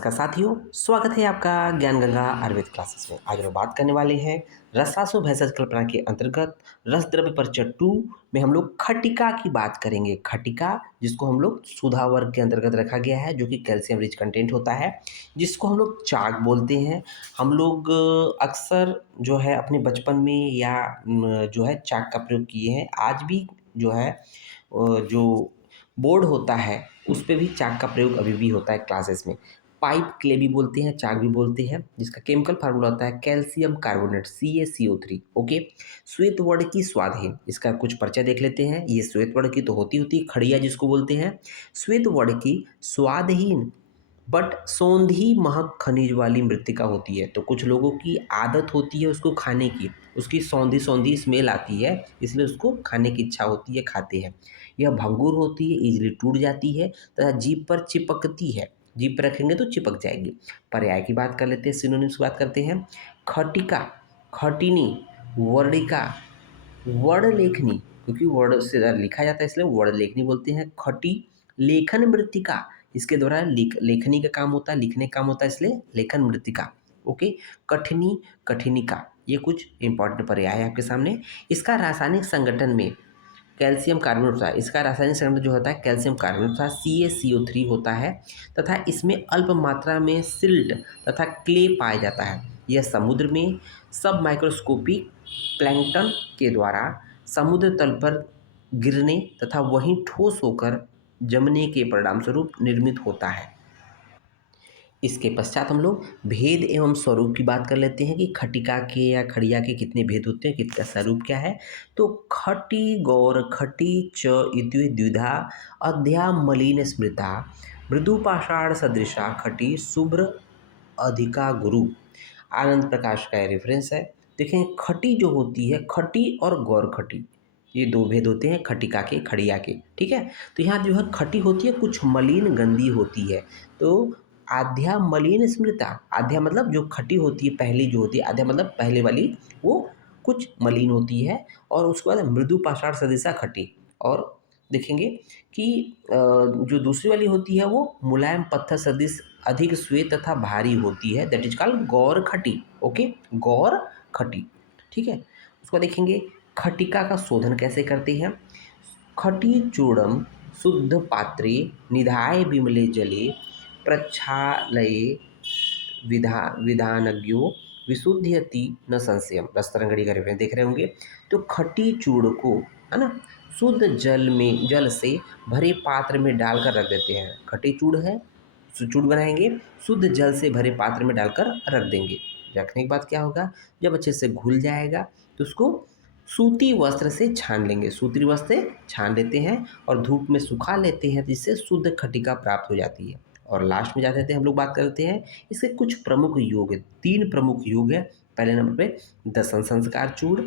नमस्कार साथियों, स्वागत है आपका ज्ञान गंगा आयुर्वेद क्लासेस में। आज हम बात करने वाले हैं रसासु भेषज कल्पना के अंतर्गत रस द्रव्य परिचय 2 में हम लोग खटिका की बात करेंगे। खटिका जिसको हम लोग सुधा वर्ग के अंतर्गत रखा गया है, जो कि कैल्शियम रिच कंटेंट होता है, जिसको हम लोग चाक बोलते हैं। हम लोग अक्सर जो है अपने बचपन में या जो है चाक का प्रयोग किए हैं। आज भी जो है जो बोर्ड होता है उस पे भी चाक का प्रयोग अभी भी होता है क्लासेस में। पाइप क्ले भी बोलते हैं, चाक भी बोलते हैं, जिसका केमिकल फार्मूला होता है कैल्शियम कार्बोनेट CaCO3। ओके, श्वेत वर्ण की स्वादहीन, इसका कुछ परिचय देख लेते हैं। ये श्वेत वर्ण की तो होती खड़िया जिसको बोलते हैं। श्वेत वर्ण की स्वादहीन बट सौंधी महक खनिज वाली मृत्तिका होती है। तो कुछ लोगों की आदत होती है उसको खाने की, उसकी सौंधी सौंधी स्मेल आती है, इसलिए उसको खाने की इच्छा होती है, खाते हैं। यह भंगुर होती है, इजीली टूट जाती है तथा जीभ पर चिपकती है। जीभ पर रखेंगे तो चिपक जाएगी। पर्याय की बात कर लेते हैं, सिनोनिम्स की बात करते हैं। खटिका, खटिनी, वर्णिका, वर्ण लेखनी, क्योंकि वर्ण से लिखा जाता है इसलिए वर्ण लेखनी बोलते हैं। खटी, लेखन मृत्तिका, इसके द्वारा लेखनी का काम होता है, लिखने का काम होता है, इसलिए लेखन मृत्तिका। ओके, कठिनी, कठिनिका, ये कुछ इंपॉर्टेंट पर्याय है आपके सामने। इसका रासायनिक संगठन में कैल्शियम कार्बोनेट होता है। इसका रासायनिक संगठन जो होता है कैल्शियम कार्बोनेट तथा CaCO3 होता है तथा इसमें अल्प मात्रा में सिल्ट तथा क्ले पाया जाता है। यह समुद्र में सब माइक्रोस्कोपिक प्लैंकटन के द्वारा समुद्र तल पर गिरने तथा वहीं ठोस होकर जमने के परिणामस्वरूप निर्मित होता है। इसके पश्चात हम लोग भेद एवं स्वरूप की बात कर लेते हैं कि खटिका के या खड़िया के कितने भेद होते हैं, किसका स्वरूप क्या है। तो खटी गौर खटी च इति द्विधा अध्या मलिन स्मृता मृदुपाषाण सदृशा खटी शुभ्र अधिका गुरु। आनंद प्रकाश का रेफरेंस है। देखें, खटी जो होती है, खटी और गौर खटी, ये दो भेद होते हैं खटिका के, खड़िया के। ठीक है, तो यहाँ जो है खटी होती है कुछ मलिन गंदी होती है। तो आध्या मलिन स्मृता, आध्या मतलब जो खटी होती है पहली जो होती है, आध्या मतलब पहले वाली, वो कुछ मलिन होती है। और उसके बाद मृदु पाषाण सदृशा खटी। और देखेंगे कि जो दूसरी वाली होती है वो मुलायम पत्थर सदृश अधिक श्वेत तथा भारी होती है, दैट इज कॉल्ड गौर खटी। ओके, गौर खटी। ठीक है, उसको देखेंगे खटिका का शोधन कैसे करते हैं। खटी चूर्णम शुद्ध पात्रे निधाय विमले जले प्रक्षालये विधानज्ञो विशुद्धयति न संशयम। रसतरंगड़ी का रेफरेंस देख रहे होंगे। तो खटी चूर्ण को, है ना, शुद्ध जल से भरे पात्र में डालकर रख देते हैं। खटी चूर्ण है, चूर्ण बनाएंगे, शुद्ध जल से भरे पात्र में डालकर रख देंगे। रखने के बाद क्या होगा, जब अच्छे से घुल जाएगा तो उसको सूती वस्त्र से छान लेंगे। सूती वस्त्र से छान लेते हैं और धूप में सुखा लेते हैं, जिससे शुद्ध खटिका प्राप्त हो जाती है। और लास्ट में जाते थे हम लोग बात करते हैं इसके कुछ प्रमुख योग है। 3 प्रमुख योग है। पहले नंबर पे दसन संस्कार चूर्ण,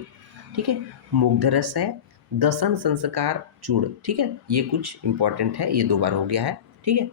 ठीक है, मुग्ध रस है, दसन संस्कार चूर्ण। ठीक है, ये कुछ इंपॉर्टेंट है, ये 2 बार हो गया है। ठीक है,